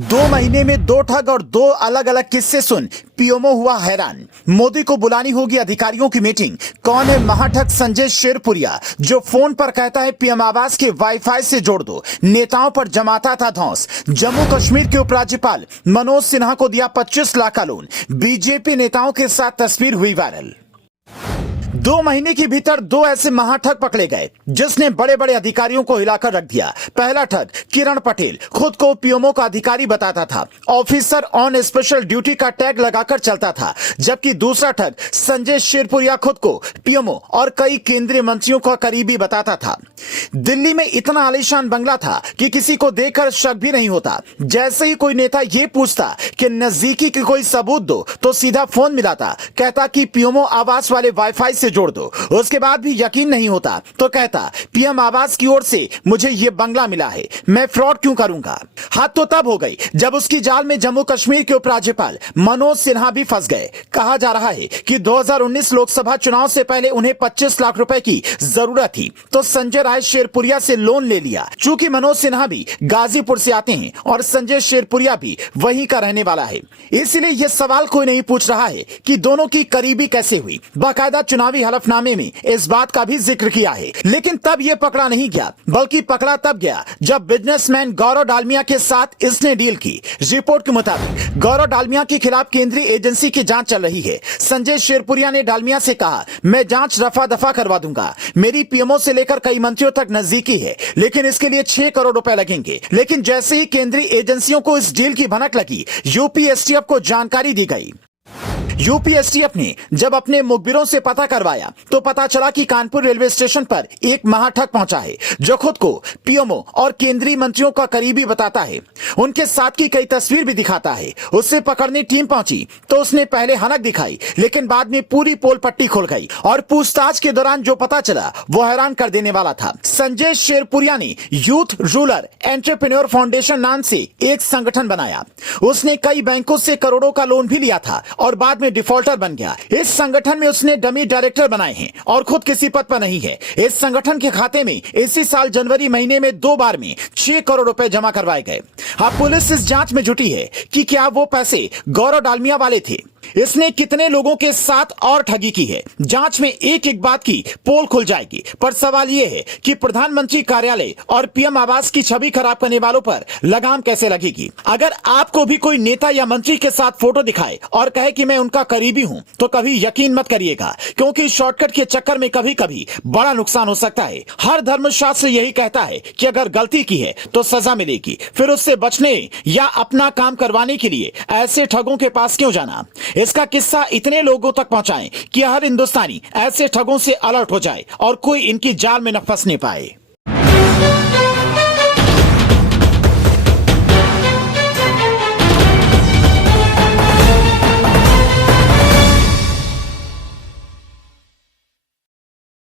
2 महीने में 2 ठग और 2 अलग अलग किस्से सुन पीएमओ हुआ हैरान। मोदी को बुलानी होगी अधिकारियों की मीटिंग। कौन है महाठग संजय शेरपुरिया जो फोन पर कहता है पीएम आवास के वाईफाई से जोड़ दो, नेताओं पर जमाता था धौंस। जम्मू कश्मीर के उपराज्यपाल मनोज सिन्हा को दिया 25 लाख का लोन। बीजेपी नेताओं के साथ तस्वीर हुई वायरल। 2 महीने के भीतर 2 ऐसे महाठग पकड़े गए जिसने बड़े बड़े अधिकारियों को हिलाकर रख दिया। पहला ठग किरण पटेल, खुद को पीएमओ का अधिकारी बताता था, ऑफिसर ऑन स्पेशल ड्यूटी का टैग लगाकर चलता था। जबकि दूसरा ठग संजय शेरपुरिया खुद को पीएमओ और कई केंद्रीय मंत्रियों का करीबी बताता था। दिल्ली में इतना आलीशान बंगला था कि किसी को देखकर शक भी नहीं होता। जैसे ही कोई नेता यह पूछता कि नजदीकी की कोई सबूत दो तो सीधा फोन मिलाता, कहता कि पीएमओ आवास वाले वाईफाई से जोड़ दो। उसके बाद भी यकीन नहीं होता तो कहता पीएम आवास की ओर से मुझे यह बंगला मिला है, मैं फ्रॉड क्यों करूंगा। हाथ तो तब हो गई जब उसकी जाल में जम्मू कश्मीर के उपराज्यपाल मनोज सिन्हा भी फंस गए। कहा जा रहा है कि 2019 लोकसभा चुनाव से पहले उन्हें 25 लाख रुपए की जरूरत थी तो संजय राय शेरपुरिया से लोन ले लिया। चूंकि मनोज सिन्हा भी गाजीपुर से आते हैं और संजय शेरपुरिया भी वहीं का रहने वाला है, इसलिए यह सवाल कोई नहीं पूछ रहा है कि दोनों की करीबी कैसे हुई। बाकायदा चुनावी हलफनामे में इस बात का भी जिक्र किया है। लेकिन तब यह पकड़ा नहीं गया, बल्कि पकड़ा तब गया जब बिजनेसमैन गौरव डालमिया के साथ इसने डील की। रिपोर्ट के मुताबिक गौरव डालमिया के खिलाफ केंद्रीय एजेंसी की जांच चल रही है। संजय शेरपुरिया ने डालमिया से कहा, मैं जांच रफा दफा करवा दूंगा, मेरी पीएमओ से लेकर कई मंत्रियों तक नजदीकी है, लेकिन इसके लिए 6 करोड़ रुपए लगेंगे। लेकिन जैसे ही केंद्रीय एजेंसियों को इस डील की भनक लगी, यूपी एसटीएफ को जानकारी दी गई। यूपी एसटीएफ ने जब अपने मुखबिरों से पता करवाया तो पता चला कि कानपुर रेलवे स्टेशन पर एक महाठग पहुंचा है जो खुद को पीएमओ और केंद्रीय मंत्रियों का करीबी बताता है। उनके साथ की कई तस्वीर भी दिखाता है। उससे पकड़ने टीम पहुंची तो उसने पहले हनक दिखाई, लेकिन बाद में पूरी पोल पट्टी खुल गई और पूछताछ के दौरान जो पता चला वो हैरान कर देने वाला था। संजय शेरपुरिया ने यूथ रूरल एंटरप्रेन्योर फाउंडेशन नाम से एक संगठन बनाया। उसने कई बैंकों से करोड़ों का लोन भी लिया था और बाद में डिफॉल्टर बन गया। इस संगठन में उसने डमी डायरेक्टर बनाए हैं और खुद किसी पद पर नहीं है। इस संगठन के खाते में इसी साल जनवरी महीने में 2 बार में 6 करोड़ रुपए जमा करवाए गए। अब पुलिस इस जांच में जुटी है कि क्या वो पैसे गौरव डालमिया वाले थे। इसने कितने लोगों के साथ और ठगी की है, जांच में एक एक बात की पोल खुल जाएगी। पर सवाल यह है कि प्रधानमंत्री कार्यालय और पीएम आवास की छवि खराब करने वालों पर लगाम कैसे लगेगी। अगर आपको भी कोई नेता या मंत्री के साथ फोटो दिखाए और कहे कि मैं उनका करीबी हूं तो कभी यकीन मत करिएगा, क्योंकि शॉर्टकट के चक्कर में कभी कभी बड़ा नुकसान हो सकता है। हर धर्मशास्त्र यही कहता है कि अगर गलती की है तो सजा मिलेगी, फिर उससे बचने या अपना काम करवाने के लिए ऐसे ठगों के पास क्यों जाना। इसका किस्सा इतने लोगों तक पहुंचाएं कि हर हिंदुस्तानी ऐसे ठगों से अलर्ट हो जाए और कोई इनकी जाल में न फंसने पाए।